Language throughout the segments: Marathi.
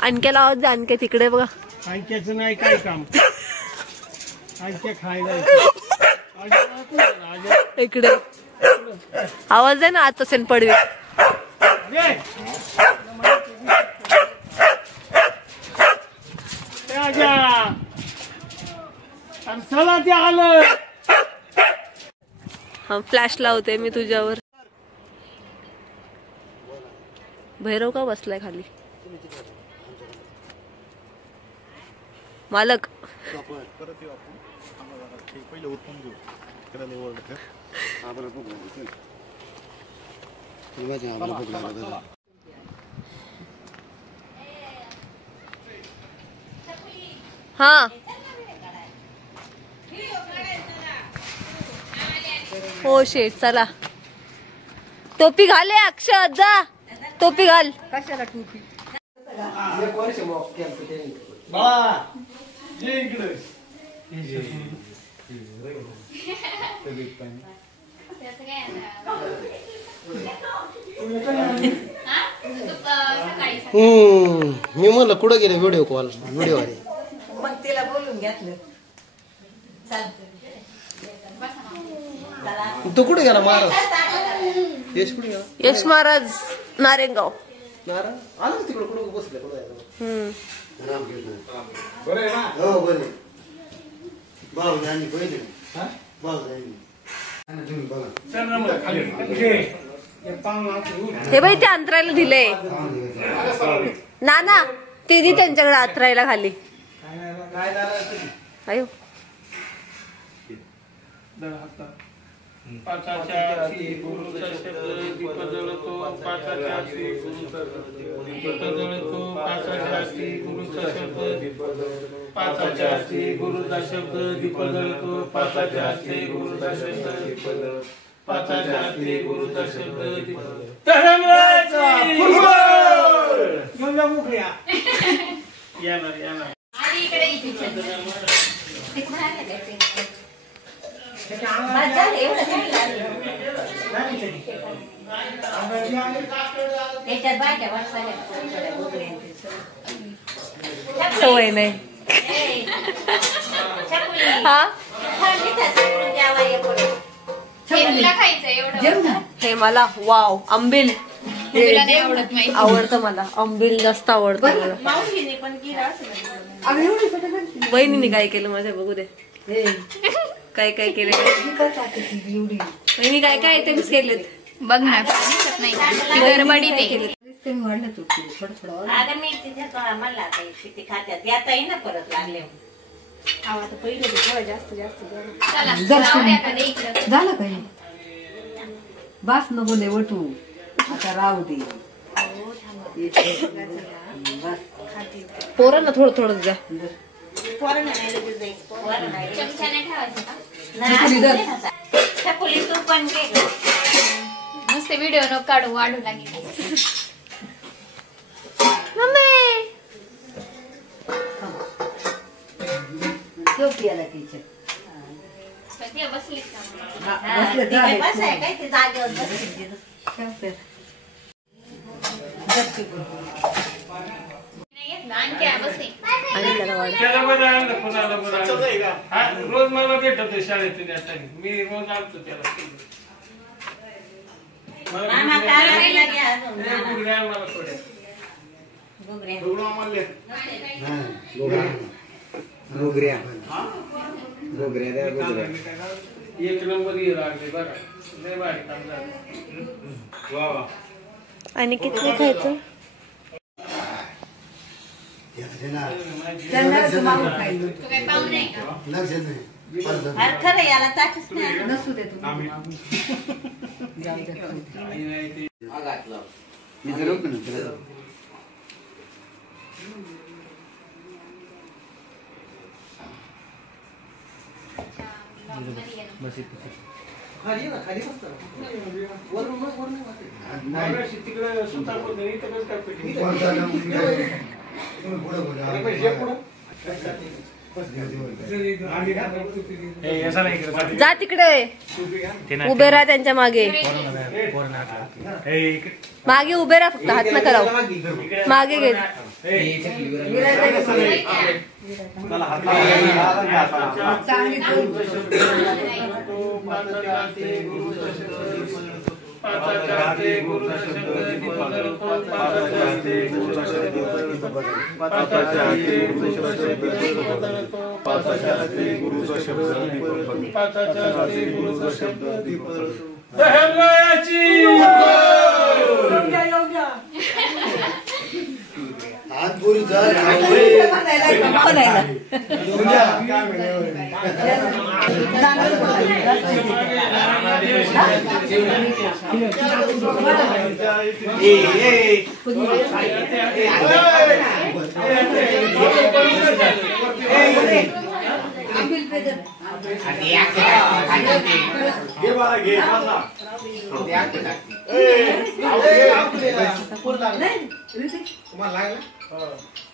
आणक्याला आवाज जा, आणक्या तिकडे बघा. आणक्याचं नाही काय काम, आणक्या खायला इकडे आवाज आहे ना आता सेन पडवी. चला ते आलं. हा फ्लॅश लावते मी तुझ्यावर. भैरव का बसलाय खाली? मालक हा हो शेट चला. टोपी घाले अक्षय, जा टोपी घाल. कशाला टोपी? मी म्हणलं कुठं गेले व्हिडिओ कॉल व्हिडिओ आले. मग तिला बोलून घेतलं. तू कुठे गेला महाराज? यश कुठे गेला? यश महाराज नारेगाव. नारायण आलं तिकडे कुठं बसले कुठं? हो बरे भाऊ जाणी पहिले भाऊ जाणी. हे बाई ते अंतरायला दिलंय ना ते दी त्यांच्याकडे अंतरायला खाली. अयो पाचाच्या आरती गुरुचा शब्द दीप जळतो. पाचाच्या आरती गुरुचा दीप जळतो. पाचाच्या आरती गुरुचा शब्द दीप जळतो. पाचाच्या आरती गुरुचा शब्द दीप जळतो. पाचाच्या आरती गुरुचा शब्द दीप जळतो. पाचाच्या आरती गुरुचा शब्द दीप येणार येणार. सवय नाही. हा हे मला वाव आंबील आवडतं. मला आंबील जास्त आवडतं. बहिणीने काय केलं माझ्या बघू दे. काय काय केलं बहिणी? काय काय आयटम्स केलेत बघ ना. गडबडी ते झालं काही बास न बोले वटू आता राहू दे. पोरांना थोडं थोडं द्या. नुसते व्हिडिओ नको काढू, वाढू लागेल. बसली रोज मला भेटत शाळेतून येताना. मी रोज आणतो त्याला. एक नंबर ये लागले बघा. लय भारी काम झालं. आणि किती खायचं? खरं याला ताकच नसू दे तुम्ही. खाली ना खाली बसता वरून तिकडे सुद्धा नाही तर जा तिकडे उभे राहा त्यांच्या मागे मागे उभे राहा फक्त हात नका लावू मागे घे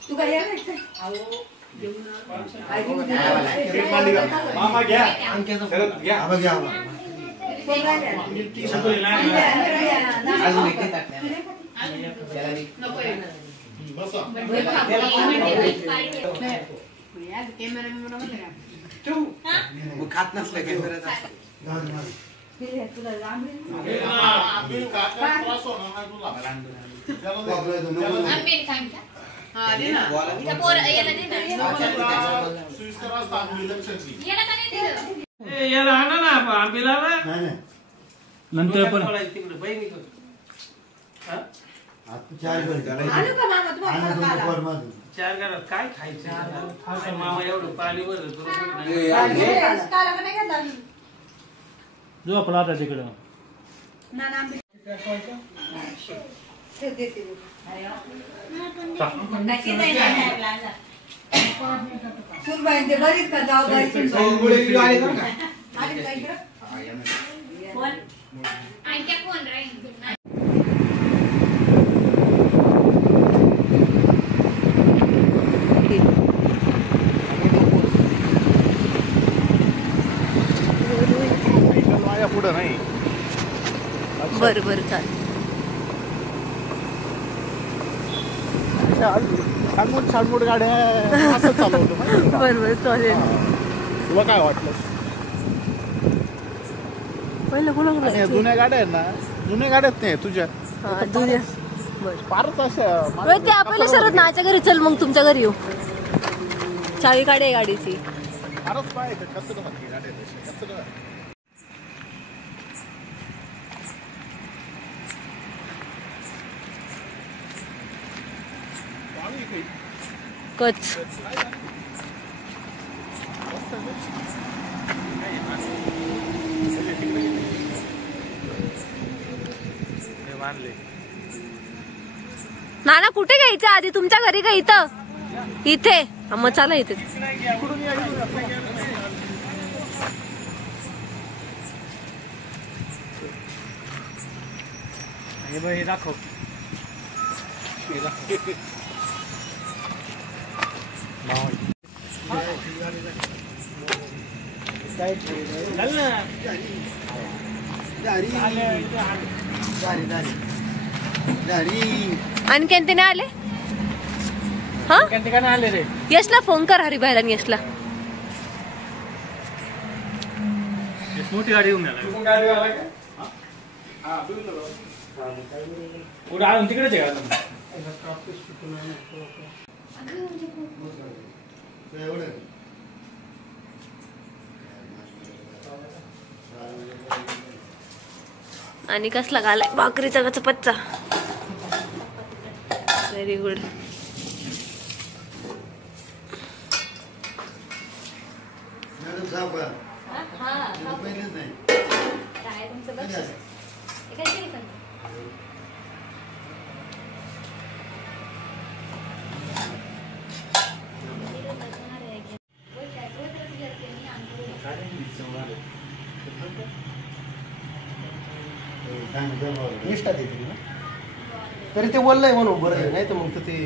तू काय मामा घ्या घ्या खात नसलं याला आणा ना आंबीला नंतर पण चार घरात काय खायचं मामा एवढं पाणी बरं जो आपला आता तिकडं बरीच का पुढं नाही बरं बरं चालेल छानमोठ गाड्या असं चालवतो बरं बरं चालेल तुला काय वाटलं पहिलं कोणा जुन्या गाड्या आहेत ना जुन्या गाड्यात नाही तुझ्या जुन्या फारच अशा ते आपल्याला सरत नाच्या घरी चल मग तुमच्या घरी येऊ चावी काढे गाडीची फारच पाहिजे कसं गाड्या कसं कच नाना कुठे घ्यायचं आधी तुमच्या घरी का इथं इथे मग चला इथे दाखव आणखीन ते नाही आले हा आले रे यशला फोन कर हरिभाईला आणि यशला मोठी गाडी येऊन गेला तिकडेच आहे आणि कसला घालाय भाकरीचा कचा पच्चा व्हेरी गुड निष्ठा देते ना तरी ते बोललंय म्हणून बरं आहे नाही तर मग ते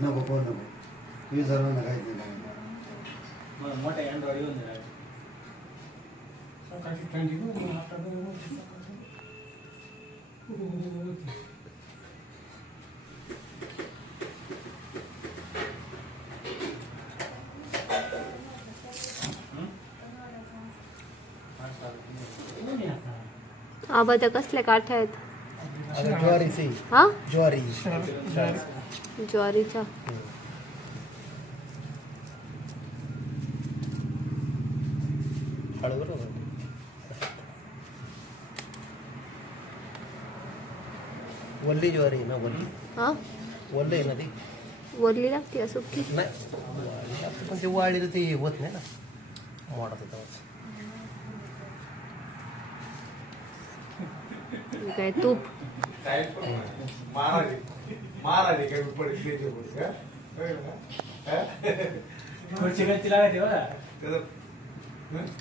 नको फोन नको तुम्ही सर्वांना काही मोठ्या अँड्रॉइड येऊन जाणार आबा त्या कसल्या काठ्या आहेत ज्वारीची हा ज्वारी ज्वारीच्या वल्ली ज्वारी ना वल्ली हा वल्ली ना ती वरली लागते असं की नाही पण ते वाळीला ते होत नाही ना वाढत होतं काय तूप महाराज काही पडले खुर्ची गती लागायची बघा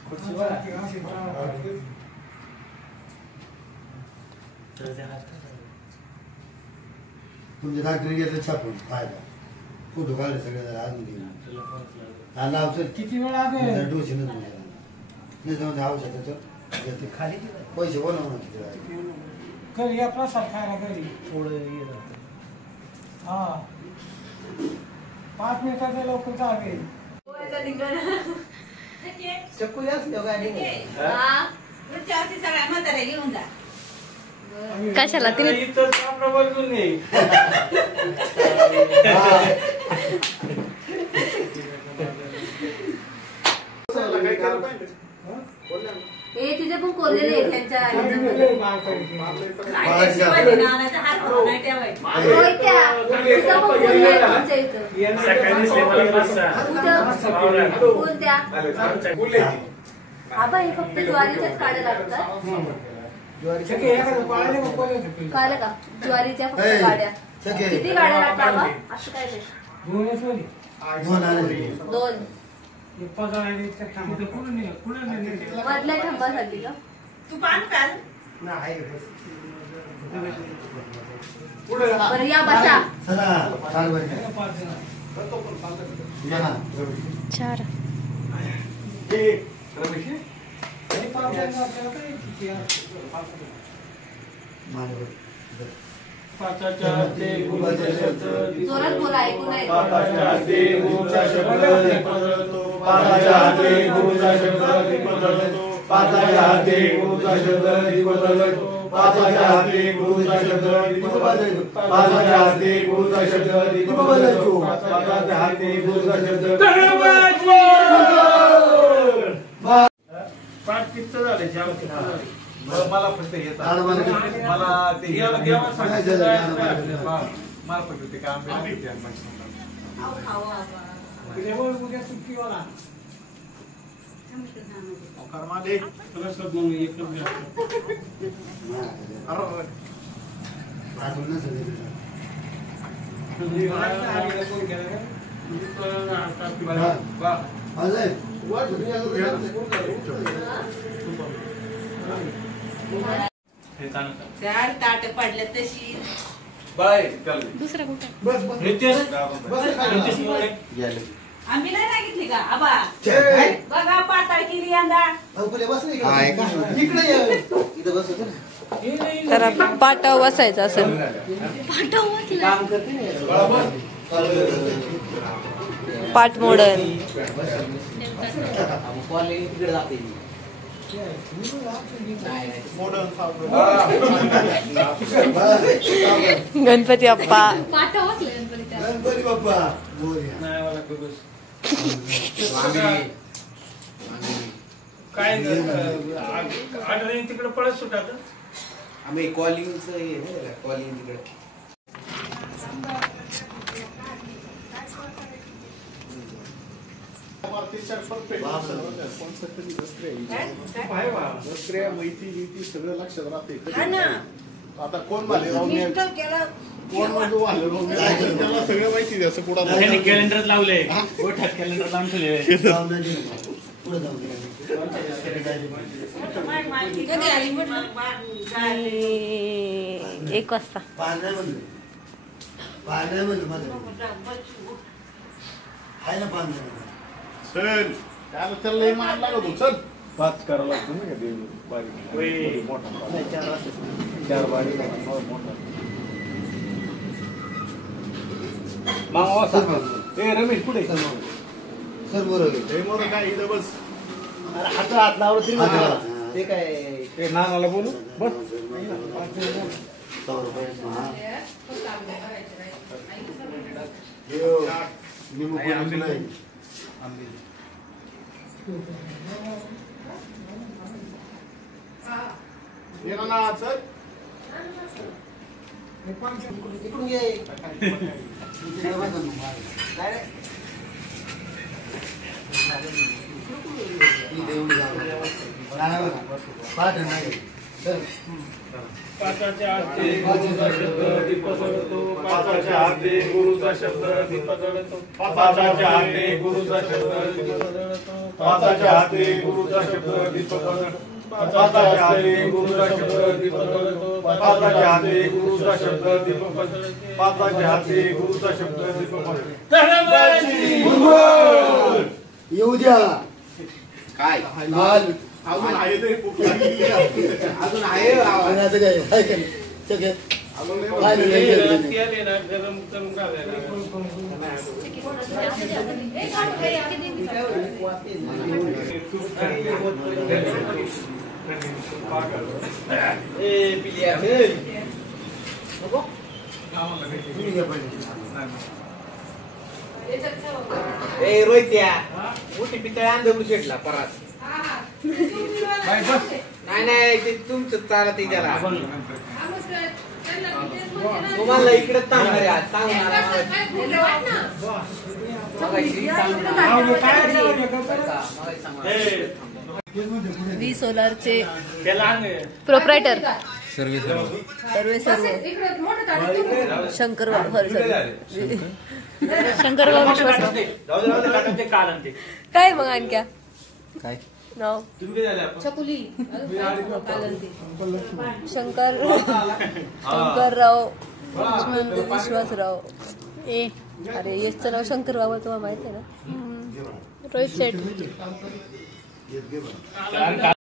खुर्ची बघा तुमचे डॉक्टर गेले छापून फायदा फोटो काढले सगळे अजून घेऊन किती वेळ लागेल डोशीनच नाही जाऊन औषध खाली पैसे बनवणार घरी या प्रसाद खायला घरी थोडं हा 5 मिनिटाच्या लवकर चालेल चक्कू याच गाडी सगळ्या म्हाताऱ्या घेऊन जा कशाला तिने इतर सामना बघून नाही हे तिथे पण कोरलेले आहेत त्यांच्या कोणत्या आबा हे फक्त ज्वारीच्याच काढ्या लागतात कळलं का ज्वारीच्या फक्त गाड्या किती गाड्या लागतात आबा असं काय नाही दोन मधल्या थांबासाठी का तू पान काढ बरं या बसा चार जोरात बोला ऐकू नाही पाच पित्त झाले मला फक्त येत मला ते मला फक्त ते काम चार ताट पडले तशी दुसरं कुठं आम्ही नाही सांगितली का आबा बघा पाताळ केली यंदा तर पाटाव बसायचं असेल पाठ मोडन गणपती बाप्पा गणपती बाप्पा काय ऑर्डर तिकडे पळत सुटात आम्ही कॉलिंगच हे ना कॉलिंग तिकडे माहिती सगळं लक्षात राहते आता कोण माले त्याला सगळं माहिती आहे, असं कुठं कॅलेंडर लावले गोठ्यात कॅलेंडर लावून ठेवले. पुढे जाऊ दे. 1 वाजता. पाहण्या म्हणलं माझं आहे ना पाहण्या. चल त्याला लय मार लागत होता. चल 5 करावं लागतं ना का ते बारीक मोठा 4 बारीक मोठा. मामा सर ए रमेश कुठे बरोबर हे मोर काय इथं बस. हात लावलं तरी हात मला. लावा. ते काय ते नानाला बोलू बस. 100 रुपये. निमू कोणी नाही. ये ना चल. इकडून घे. काय रे? पाचाच्या हाती गुरुचा शब्द दीप जळतो. पाचाच्या हाती गुरुचा शब्द दीप जळतो. पाचाच्या हाती गुरुचा शब्द दीप जळतो. पाचाच्या हाती गुरुचा शब्द दीप पाचाच्या हाती गुरुचा शब्द दीप पाचाच्या हाती गुरुचा शब्द दीप पाचाच्या हाती गुरुचा शब्द दीप. येऊ द्या. काय माल अजून आहे तरी खूप लागली. अजून आहे आणि आता काय आहे का नाही? चल, अजून नाही काय नाही, नाही, नाही, नाही. तेल आहे ना, गरम करून घालायला. ए पिलिया चल. तुम्ही घ्या पहिले. ए रोहित्या मोठी पितळ आण दगडू शेटला परत. नाही नाही ते तुमचं चालत आहे त्याला. तुम्हाला इकडे थांबणार आहे आज. सांगणार व्ही सोलारचे त्याला आण. प्रोप्रायटर सर्वे शंकरबाब विश्वासराव. ते काढ आणि ते. काय मग आणख्या काय नाव शंकरराव लक्ष्मण विश्वासराव. अरे यशचं नाव शंकर बाबा तुम्हाला माहित आहे ना. रोहित शेठ. येत घे बरं.